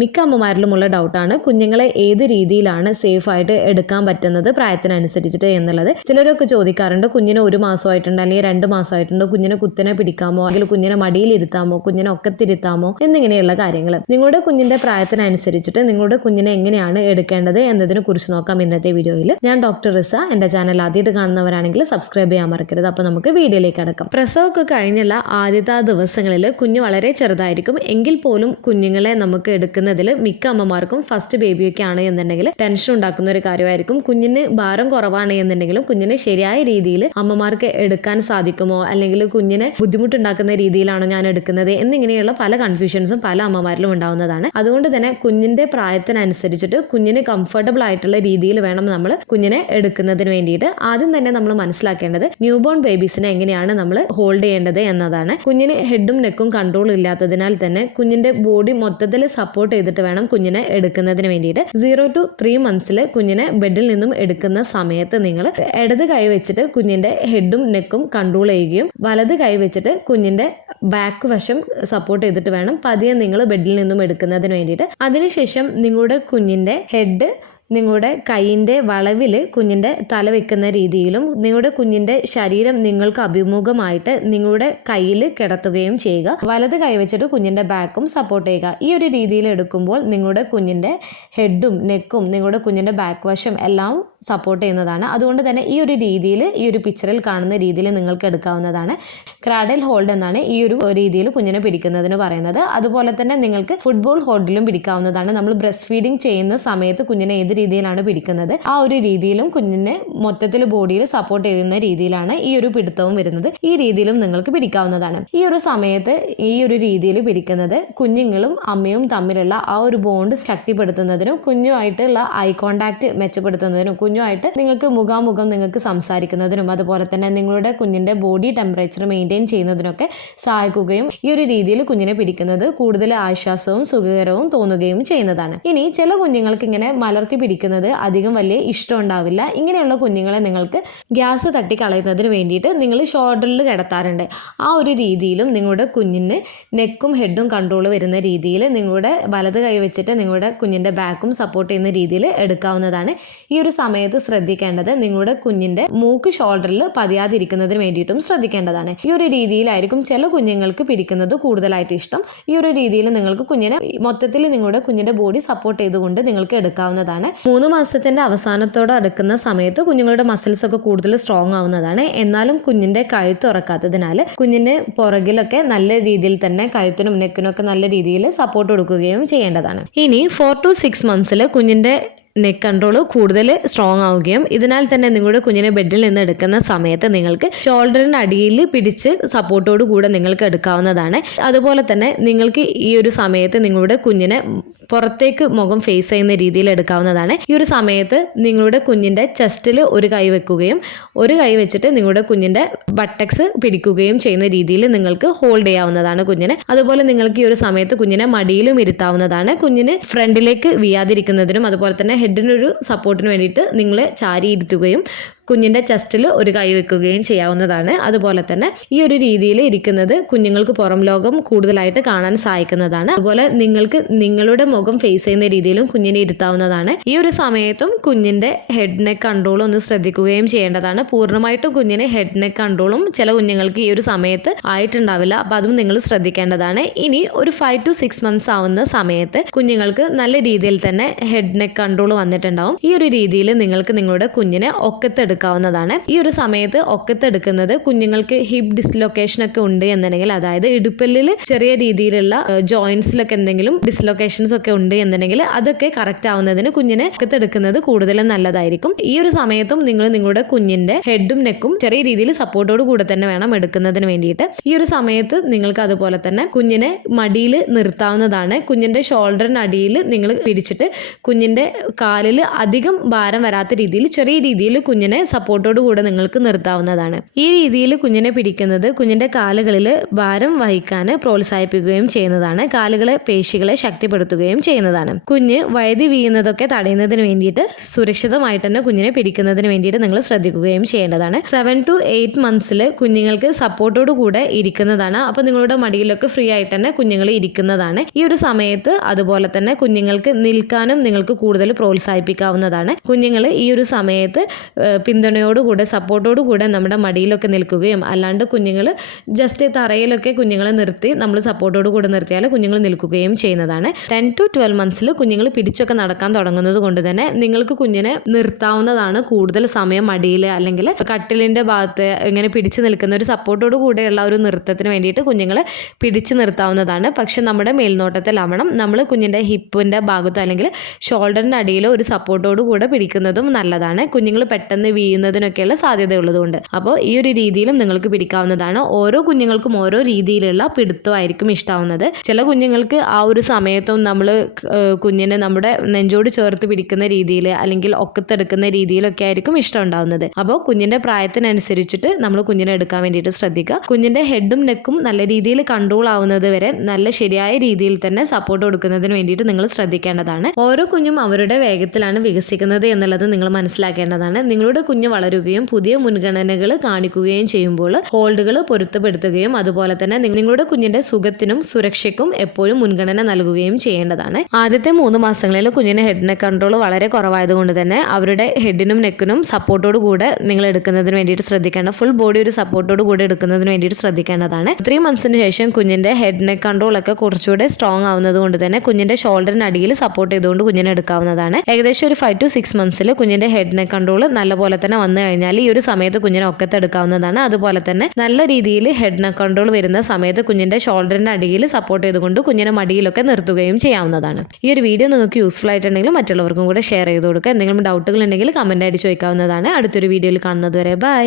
മിക്ക അമ്മമാരിലുമുള്ള ഡൗട്ടാണ് കുഞ്ഞുങ്ങളെ ഏത് രീതിയിലാണ് സേഫ് ആയിട്ട് എടുക്കാൻ പറ്റുന്നത് പ്രായത്തിനനുസരിച്ചിട്ട് എന്നുള്ളത്. ചിലരൊക്കെ ചോദിക്കാറുണ്ട്, കുഞ്ഞിന് 1 മാസമായിട്ടുണ്ട് അല്ലെങ്കിൽ 2 മാസമായിട്ടുണ്ട്, കുഞ്ഞിനെ കുത്തിനെ പിടിക്കാമോ, അല്ലെങ്കിൽ കുഞ്ഞിനെ മടിയിലിരുത്താമോ, കുഞ്ഞിനെ ഒക്കത്തിരുത്താമോ എന്നിങ്ങനെയുള്ള കാര്യങ്ങൾ. നിങ്ങളുടെ കുഞ്ഞിന്റെ പ്രായത്തിനനുസരിച്ചിട്ട് നിങ്ങളുടെ കുഞ്ഞിനെ എങ്ങനെയാണ് എടുക്കേണ്ടത് എന്നതിനെ കുറിച്ച് നോക്കാം ഇന്നത്തെ വീഡിയോയിൽ. ഞാൻ ഡോക്ടർ റിസ. എന്റെ ചാനൽ ആദ്യമായിട്ട് കാണുന്നവരാണെങ്കിൽ സബ്സ്ക്രൈബ് ചെയ്യാൻ മറക്കരുത്. അപ്പൊ നമുക്ക് വീഡിയോയിലേക്ക് അടക്കാം. പ്രസവമൊക്കെ കഴിഞ്ഞുള്ള ആദ്യത്തെ ദിവസങ്ങളിൽ കുഞ്ഞ് വളരെ ചെറുതായിരിക്കും. എങ്കിൽ പോലും കുഞ്ഞുങ്ങളെ നമുക്ക് എടുക്കുന്നതിൽ മിക്ക അമ്മമാർക്കും ഫസ്റ്റ് ബേബിയൊക്കെ ആണ് എന്നുണ്ടെങ്കിൽ ടെൻഷൻ ഉണ്ടാക്കുന്ന ഒരു കാര്യമായിരിക്കും. കുഞ്ഞിന് ഭാരം കുറവാണ് എന്നുണ്ടെങ്കിലും കുഞ്ഞിനെ ശരിയായ രീതിയിൽ അമ്മമാർക്ക് എടുക്കാൻ സാധിക്കുമോ, അല്ലെങ്കിൽ കുഞ്ഞിനെ ബുദ്ധിമുട്ടുണ്ടാക്കുന്ന രീതിയിലാണോ ഞാൻ എടുക്കുന്നത് എന്നിങ്ങനെയുള്ള പല കൺഫ്യൂഷൻസും പല അമ്മമാരിലും ഉണ്ടാവുന്നതാണ്. അതുകൊണ്ട് തന്നെ കുഞ്ഞിന്റെ പ്രായത്തിനനുസരിച്ചിട്ട് കുഞ്ഞിന് കംഫർട്ടബിൾ ആയിട്ടുള്ള രീതിയിൽ വേണം നമ്മൾ കുഞ്ഞിനെ എടുക്കുന്നതിന് വേണ്ടിയിട്ട്. ആദ്യം തന്നെ നമ്മൾ മനസ്സിലാക്കേണ്ടത് ന്യൂ ബോൺ ബേബീസിനെ എങ്ങനെയാണ് നമ്മൾ ഹോൾഡ് ചെയ്യേണ്ടത് എന്നതാണ്. കുഞ്ഞിന് ഹെഡും നെക്കും കൺട്രോൾ ഇല്ലാത്തതിനാൽ തന്നെ കുഞ്ഞിന്റെ ബോഡി മൊത്തത്തിൽ സപ്പോർട്ട് ചെയ്തിട്ട് വേണം കുഞ്ഞിനെ എടുക്കുന്നതിന് വേണ്ടിയിട്ട്. 0 to 3 months കുഞ്ഞിനെ ബെഡിൽ നിന്നും എടുക്കുന്ന സമയത്ത് നിങ്ങൾ ഇടത് കൈ വെച്ചിട്ട് കുഞ്ഞിന്റെ ഹെഡും നെക്കും കൺട്രോൾ ചെയ്യുകയും വലത് കൈ വെച്ചിട്ട് കുഞ്ഞിന്റെ ബാക്ക് വശം സപ്പോർട്ട് ചെയ്തിട്ട് വേണം പതിയെ നിങ്ങൾ ബെഡിൽ നിന്നും എടുക്കുന്നതിന് വേണ്ടിയിട്ട്. അതിനുശേഷം നിങ്ങളുടെ കുഞ്ഞിന്റെ ഹെഡ് നിങ്ങളുടെ കൈയിൻ്റെ വളവിൽ കുഞ്ഞിൻ്റെ തല വെക്കുന്ന രീതിയിലും നിങ്ങളുടെ കുഞ്ഞിൻ്റെ ശരീരം നിങ്ങൾക്ക് അഭിമുഖമായിട്ട് നിങ്ങളുടെ കയ്യിൽ കിടത്തുകയും ചെയ്യുക. വലത് കൈ വെച്ചിട്ട് കുഞ്ഞിൻ്റെ ബാക്കും സപ്പോർട്ട് ചെയ്യുക. ഈ ഒരു രീതിയിൽ എടുക്കുമ്പോൾ നിങ്ങളുടെ കുഞ്ഞിൻ്റെ ഹെഡും നെക്കും നിങ്ങളുടെ കുഞ്ഞിൻ്റെ ബാക്ക് വശം എല്ലാം സപ്പോർട്ട് ചെയ്യുന്നതാണ്. അതുകൊണ്ട് തന്നെ ഈ ഒരു രീതിയിൽ, ഈ ഒരു പിക്ചറിൽ കാണുന്ന രീതിയിൽ നിങ്ങൾക്ക് എടുക്കാവുന്നതാണ്. ക്രാഡൽ ഹോൾഡ് എന്നാണ് ഈ ഒരു രീതിയിൽ കുഞ്ഞിനെ പിടിക്കുന്നതിന് പറയുന്നത്. അതുപോലെ തന്നെ നിങ്ങൾക്ക് ഫുട്ബോൾ ഹോൾഡിലും പിടിക്കാവുന്നതാണ്. നമ്മൾ ബ്രസ്റ്റ് ഫീഡിങ് ചെയ്യുന്ന സമയത്ത് കുഞ്ഞിനെ ഏത് രീതിയിലാണ് പിടിക്കുന്നത് ആ ഒരു രീതിയിലും കുഞ്ഞിനെ മൊത്തത്തിൽ ബോഡിയിൽ സപ്പോർട്ട് ചെയ്യുന്ന രീതിയിലാണ് ഈ ഒരു പിടുത്തവും വരുന്നത്. ഈ രീതിയിലും നിങ്ങൾക്ക് പിടിക്കാവുന്നതാണ്. ഈ ഒരു സമയത്ത് ഈ ഒരു രീതിയിൽ പിടിക്കുന്നത് കുഞ്ഞുങ്ങളും അമ്മയും തമ്മിലുള്ള ആ ഒരു ബോണ്ട് ശക്തിപ്പെടുത്തുന്നതിനും കുഞ്ഞുമായിട്ടുള്ള ഐ കോണ്ടാക്ട് മെച്ചപ്പെടുത്തുന്നതിനും കുഞ്ഞുമായിട്ട് നിങ്ങൾക്ക് മുഖാമുഖം നിങ്ങൾക്ക് സംസാരിക്കുന്നതിനും അതുപോലെ തന്നെ നിങ്ങളുടെ കുഞ്ഞിന്റെ ബോഡി ടെമ്പറേച്ചർ മെയിൻറ്റെയിൻ ചെയ്യുന്നതിനൊക്കെ സഹായിക്കുകയും ഈ ഒരു രീതിയിൽ കുഞ്ഞിനെ പിടിക്കുന്നത് കൂടുതൽ ആശ്വാസവും സുഖകരവും തോന്നുകയും ചെയ്യുന്നതാണ്. ഇനി ചില കുഞ്ഞുങ്ങൾക്ക് ഇങ്ങനെ മലർത്തി പിടിക്കുന്നത് അധികം വലിയ ഇഷ്ടം ഉണ്ടാവില്ല. ഇങ്ങനെയുള്ള കുഞ്ഞുങ്ങളെ നിങ്ങൾക്ക് ഗ്യാസ് തട്ടി കളയുന്നതിന് വേണ്ടിയിട്ട് നിങ്ങൾ ഷോൾഡറിൽ കിടത്താറുണ്ട്. ആ ഒരു രീതിയിലും നിങ്ങളുടെ കുഞ്ഞിന് നെക്കും ഹെഡും കൺട്രോൾ വരുന്ന രീതിയിൽ നിങ്ങളുടെ വലത് കൈ വെച്ചിട്ട് നിങ്ങളുടെ കുഞ്ഞിൻ്റെ ബാക്കും സപ്പോർട്ട് ചെയ്യുന്ന രീതിയിൽ എടുക്കാവുന്നതാണ്. ഈ ഒരു സമയത്ത് ശ്രദ്ധിക്കേണ്ടത് നിങ്ങളുടെ കുഞ്ഞിൻ്റെ മൂക്ക് ഷോൾഡറിൽ പതിയാതിരിക്കുന്നതിന് വേണ്ടിയിട്ടും ശ്രദ്ധിക്കേണ്ടതാണ്. ഈ ഒരു രീതിയിലായിരിക്കും ചില കുഞ്ഞുങ്ങൾക്ക് പിടിക്കുന്നത് കൂടുതലായിട്ട് ഇഷ്ടം. ഈ ഒരു രീതിയിൽ നിങ്ങൾക്ക് കുഞ്ഞിനെ മൊത്തത്തിൽ നിങ്ങളുടെ കുഞ്ഞിൻ്റെ ബോഡി സപ്പോർട്ട് ചെയ്തുകൊണ്ട് നിങ്ങൾക്ക് എടുക്കാവുന്നതാണ്. 3 മാസത്തിന്റെ അവസാനത്തോടെ അടുക്കുന്ന സമയത്ത് കുഞ്ഞുങ്ങളുടെ മസിൽസ് ഒക്കെ കൂടുതൽ സ്ട്രോങ് ആവുന്നതാണ്. എന്നാലും കുഞ്ഞിന്റെ കഴുത്ത് ഉറക്കാത്തതിനാൽ കുഞ്ഞിന് പുറകിലൊക്കെ നല്ല രീതിയിൽ തന്നെ കഴുത്തിനും നെക്കിനും ഒക്കെ നല്ല രീതിയിൽ സപ്പോർട്ട് കൊടുക്കുകയും ചെയ്യേണ്ടതാണ്. ഇനി 4 to 6 months കുഞ്ഞിന്റെ നെക്ക് കൺട്രോൾ കൂടുതൽ സ്ട്രോങ് ആവുകയും ഇതിനാൽ തന്നെ നിങ്ങളുടെ കുഞ്ഞിനെ ബെഡിൽ നിന്ന് എടുക്കുന്ന സമയത്ത് നിങ്ങൾക്ക് ഷോൾഡറിന് അടിയിൽ പിടിച്ച് സപ്പോർട്ടോട് കൂടെ നിങ്ങൾക്ക് എടുക്കാവുന്നതാണ്. അതുപോലെ തന്നെ നിങ്ങൾക്ക് ഈ ഒരു സമയത്ത് നിങ്ങളുടെ കുഞ്ഞിനെ പുറത്തേക്ക് മുഖം ഫേസ് ചെയ്യുന്ന രീതിയിൽ എടുക്കാവുന്നതാണ്. ഈ ഒരു സമയത്ത് നിങ്ങളുടെ കുഞ്ഞിൻ്റെ ചെസ്റ്റിൽ ഒരു കൈ വെക്കുകയും ഒരു കൈ വെച്ചിട്ട് നിങ്ങളുടെ കുഞ്ഞിൻ്റെ ബട്ടക്സ് പിടിക്കുകയും ചെയ്യുന്ന രീതിയിൽ നിങ്ങൾക്ക് ഹോൾഡ് ചെയ്യാവുന്നതാണ് കുഞ്ഞിനെ. അതുപോലെ നിങ്ങൾക്ക് ഈ ഒരു സമയത്ത് കുഞ്ഞിനെ മടിയിലും ഇരുത്താവുന്നതാണ്. കുഞ്ഞിന് ഫ്രണ്ടിലേക്ക് വീയാതിരിക്കുന്നതിനും അതുപോലെ തന്നെ ഹെഡിനൊരു സപ്പോർട്ടിന് വേണ്ടിയിട്ട് നിങ്ങൾ ചാരി ഇരുത്തുകയും കുഞ്ഞിൻ്റെ ചെസ്റ്റിൽ ഒരു കൈ വെക്കുകയും ചെയ്യാവുന്നതാണ്. അതുപോലെ തന്നെ ഈ ഒരു രീതിയിൽ ഇരിക്കുന്നത് കുഞ്ഞുങ്ങൾക്ക് പുറം ലോകം കൂടുതലായിട്ട് കാണാൻ സഹായിക്കുന്നതാണ്. അതുപോലെ നിങ്ങൾക്ക് നിങ്ങളുടെ മുഖം ഫേസ് ചെയ്യുന്ന രീതിയിലും കുഞ്ഞിനെ ഇരുത്താവുന്നതാണ്. ഈ ഒരു സമയത്തും കുഞ്ഞിൻ്റെ ഹെഡ് നെക്ക് കൺട്രോൾ ഒന്ന് ശ്രദ്ധിക്കുകയും ചെയ്യേണ്ടതാണ്. പൂർണ്ണമായിട്ടും കുഞ്ഞിന് ഹെഡ് നെക്ക് കൺട്രോളും ചില കുഞ്ഞുങ്ങൾക്ക് ഈ ഒരു സമയത്ത് ആയിട്ടുണ്ടാവില്ല. അപ്പം അതും നിങ്ങൾ ശ്രദ്ധിക്കേണ്ടതാണ്. ഇനി ഒരു 5 to 6 months ആവുന്ന സമയത്ത് കുഞ്ഞുങ്ങൾക്ക് നല്ല രീതിയിൽ തന്നെ ഹെഡ് നെക്ക് കൺട്രോൾ വന്നിട്ടുണ്ടാവും. ഈ ഒരു രീതിയിൽ നിങ്ങൾക്ക് നിങ്ങളുടെ കുഞ്ഞിനെ ഒക്കത്തെടുക്കാവുന്നതാണ്. ഈ ഒരു സമയത്ത് ഒക്കത്തെടുക്കുന്നത് കുഞ്ഞുങ്ങൾക്ക് ഹിപ്പ് ഡിസ്ലൊക്കേഷൻ ഒക്കെ ഉണ്ട് എന്നുണ്ടെങ്കിൽ, അതായത് ഇടുപ്പല്ലിൽ ചെറിയ രീതിയിലുള്ള ജോയിന്റ്സിലൊക്കെ എന്തെങ്കിലും ഡിസ്ലൊക്കേഷൻസ് ഒക്കെ ഉണ്ട് എന്നുണ്ടെങ്കിൽ അതൊക്കെ കറക്റ്റ് ആവുന്നതിന് കുഞ്ഞിനെ ഒക്കത്തെടുക്കുന്നത് കൂടുതലും നല്ലതായിരിക്കും. ഈ ഒരു സമയത്തും നിങ്ങൾ നിങ്ങളുടെ കുഞ്ഞിന്റെ ഹെഡും നെക്കും ചെറിയ രീതിയിൽ സപ്പോർട്ടോട് കൂടെ തന്നെ വേണം എടുക്കുന്നതിന് വേണ്ടിയിട്ട്. ഈ ഒരു സമയത്ത് നിങ്ങൾക്ക് അതുപോലെ തന്നെ കുഞ്ഞിനെ മടിയിൽ നിർത്താവുന്നതാണ്. കുഞ്ഞിന്റെ ഷോൾഡറിന് അടിയിൽ നിങ്ങൾ പിടിച്ചിട്ട് കുഞ്ഞിന്റെ കാലിൽ അധികം ഭാരം വരാത്ത രീതിയിൽ ചെറിയ രീതിയിൽ കുഞ്ഞിനെ സപ്പോർട്ടോട് കൂടെ നിങ്ങൾക്ക് നിർത്താവുന്നതാണ്. ഈ രീതിയിൽ കുഞ്ഞിനെ പിടിക്കുന്നത് കുഞ്ഞിൻ്റെ കാലുകളിൽ ഭാരം വഹിക്കാൻ പ്രോത്സാഹിപ്പിക്കുകയും ചെയ്യുന്നതാണ്. കാലുകളെ പേശികളെ ശക്തിപ്പെടുത്തുകയും ചെയ്യുന്നതാണ്. കുഞ്ഞ് വഴുതി വീഴുന്നതൊക്കെ തടയുന്നതിന് വേണ്ടിയിട്ട് സുരക്ഷിതമായിട്ട് തന്നെ കുഞ്ഞിനെ പിടിക്കുന്നതിന് വേണ്ടിയിട്ട് നിങ്ങൾ ശ്രദ്ധിക്കുകയും ചെയ്യേണ്ടതാണ്. 7 to 8 months കുഞ്ഞുങ്ങൾക്ക് സപ്പോർട്ടോട് കൂടെ ഇരിക്കുന്നതാണ്. അപ്പോൾ നിങ്ങളുടെ മടിയിലൊക്കെ ഫ്രീ ആയിട്ട് തന്നെ കുഞ്ഞുങ്ങൾ ഇരിക്കുന്നതാണ്. ഈ ഒരു സമയത്ത് അതുപോലെ തന്നെ കുഞ്ഞുങ്ങൾക്ക് നിൽക്കാനും നിങ്ങൾക്ക് കൂടുതൽ പ്രോത്സാഹിപ്പിക്കാവുന്നതാണ്. കുഞ്ഞുങ്ങൾ ഈ ഒരു സമയത്ത് പിന്തുണയോടുകൂടെ സപ്പോർട്ടോടുകൂടെ നമ്മുടെ മടിയിലൊക്കെ നിൽക്കുകയും അല്ലാണ്ട് കുഞ്ഞുങ്ങൾ ജസ്റ്റ് തറയിലൊക്കെ കുഞ്ഞുങ്ങളെ നിർത്തി നമ്മൾ സപ്പോർട്ടോട് കൂടെ നിർത്തിയാൽ കുഞ്ഞുങ്ങൾ നിൽക്കുകയും ചെയ്യുന്നതാണ്. 10 to 12 months കുഞ്ഞുങ്ങൾ പിടിച്ചൊക്കെ നടക്കാൻ തുടങ്ങുന്നത് കൊണ്ട് തന്നെ നിങ്ങൾക്ക് കുഞ്ഞിനെ നിർത്താവുന്നതാണ്. കൂടുതൽ സമയം മടിയിൽ അല്ലെങ്കിൽ കട്ടിലിൻ്റെ ഭാഗത്ത് ഇങ്ങനെ പിടിച്ചു നിൽക്കുന്ന ഒരു സപ്പോർട്ടോട് കൂടെയുള്ള ഒരു നൃത്തത്തിന് വേണ്ടിയിട്ട് കുഞ്ഞുങ്ങളെ പിടിച്ചു നിർത്താവുന്നതാണ്. പക്ഷെ നമ്മുടെ മേൽനോട്ടത്തിലാവണം. നമ്മൾ കുഞ്ഞിൻ്റെ ഹിപ്പിൻ്റെ ഭാഗത്തോ അല്ലെങ്കിൽ ഷോൾഡറിൻ്റെ അടിയിലോ ഒരു സപ്പോർട്ടോട് കൂടെ പിടിക്കുന്നതും നല്ലതാണ്. കുഞ്ഞുങ്ങൾ പെട്ടെന്ന് വീഴുന്നതിനൊക്കെയുള്ള സാധ്യതയുള്ളതുകൊണ്ട് അപ്പോൾ ഈ ഒരു രീതിയിലും നിങ്ങൾക്ക് പിടിക്കാവുന്നതാണ്. ഓരോ കുഞ്ഞുങ്ങൾക്കും ഓരോ രീതിയിലുള്ള പിടുത്തമായിരിക്കും ഇഷ്ടാവുന്നത്. ചില കുഞ്ഞുങ്ങൾക്ക് ആ ഒരു സമയത്തും നമ്മൾ കുഞ്ഞിനെ നമ്മുടെ നെഞ്ചോട് ചേർത്ത് പിടിക്കുന്ന രീതിയിൽ അല്ലെങ്കിൽ ഒക്കത്തെടുക്കുന്ന രീതിയിലൊക്കെ ആയിരിക്കും ഇഷ്ടം ഉണ്ടാവുന്നത്. അപ്പോൾ കുഞ്ഞിൻ്റെ പ്രായത്തിനനുസരിച്ചിട്ട് നമ്മൾ കുഞ്ഞിനെ എടുക്കാൻ വേണ്ടിയിട്ട് ശ്രദ്ധിക്കുക. കുഞ്ഞിൻ്റെ ഹെഡും നെക്കും നല്ല രീതിയിൽ കൺട്രോൾ ആവുന്നത് വരെ നല്ല ശരിയായ രീതിയിൽ തന്നെ സപ്പോർട്ട് കൊടുക്കുന്നതിന് വേണ്ടിയിട്ട് നിങ്ങൾ ശ്രദ്ധിക്കേണ്ടതാണ്. ഓരോ കുഞ്ഞും അവരുടെ വേഗത്തിലാണ് വികസിക്കുന്നത് എന്നുള്ളത് നിങ്ങൾ മനസ്സിലാക്കേണ്ടതാണ്. നിങ്ങളുടെ കുഞ്ഞ് വളരുകയും പുതിയ മുൻഗണനകൾ കാണിക്കുകയും ചെയ്യുമ്പോൾ ഹോൾഡുകൾ പൊരുത്തപ്പെടുത്തുകയും അതുപോലെ തന്നെ നിങ്ങളുടെ കുഞ്ഞിന്റെ സുഖത്തിനും സുരക്ഷയ്ക്കും എപ്പോഴും മുൻഗണന നൽകുകയും ചെയ്യേണ്ടതാണ്. ആദ്യത്തെ 3 മാസങ്ങളിൽ കുഞ്ഞിന്റെ ഹെഡ് നെക്ക് കൺട്രോൾ വളരെ കുറവായതുകൊണ്ട് തന്നെ അവരുടെ ഹെഡിനും നെക്കിനും സപ്പോർട്ടോട് കൂടെ നിങ്ങൾ എടുക്കുന്നതിന് വേണ്ടിയിട്ട് ശ്രദ്ധിക്കേണ്ട. ഫുൾ ബോഡി ഒരു സപ്പോർട്ടോട് കൂടെ എടുക്കുന്നതിന് വേണ്ടിയിട്ട് ശ്രദ്ധിക്കേണ്ടതാണ്. 3 monthsന് ശേഷം കുഞ്ഞിന്റെ ഹെഡ് നെക്ക് കൺട്രോൾ ഒക്കെ കുറച്ചുകൂടെ സ്ട്രോങ് ആവുന്നത് കൊണ്ട് തന്നെ കുഞ്ഞിന്റെ ഷോൾഡറിന് അടിയിൽ സപ്പോർട്ട് ചെയ്തുകൊണ്ട് കുഞ്ഞിനെ എടുക്കാവുന്നതാണ്. ഏകദേശം ഒരു 5 to 6 months കുഞ്ഞിന്റെ ഹെഡ് നെക്ക് കൺട്രോൾ നല്ലപോലെ തന്നെ വന്നു കഴിഞ്ഞാൽ ഈ ഒരു സമയത്ത് കുഞ്ഞിനെ ഒക്കത്തെടുക്കാവുന്നതാണ്. അതുപോലെ തന്നെ നല്ല രീതിയിൽ ഹെഡ് നെക്ക് കൺട്രോൾ വരുന്ന സമയത്ത് കുഞ്ഞിന്റെ ഷോൾഡറിന്റെ അടിയിൽ സപ്പോർട്ട് ചെയ്തുകൊണ്ട് കുഞ്ഞിനെ മടിയിലൊക്കെ നിർത്തുകയും ചെയ്യാവുന്നതാണ്. ഈ ഒരു വീഡിയോ നിങ്ങൾക്ക് യൂസ്ഫുൾ ആയിട്ടുണ്ടെങ്കിൽ മറ്റുള്ളവർക്കും കൂടെ ഷെയർ ചെയ്ത് കൊടുക്കുക. എന്തെങ്കിലും ഡൗട്ടുകൾ ഉണ്ടെങ്കിൽ കമന്റ് ആയിട്ട് ചോദിക്കാവുന്നതാണ്. അടുത്തൊരു വീഡിയോയിൽ കാണുന്നത് വരെ ബൈ.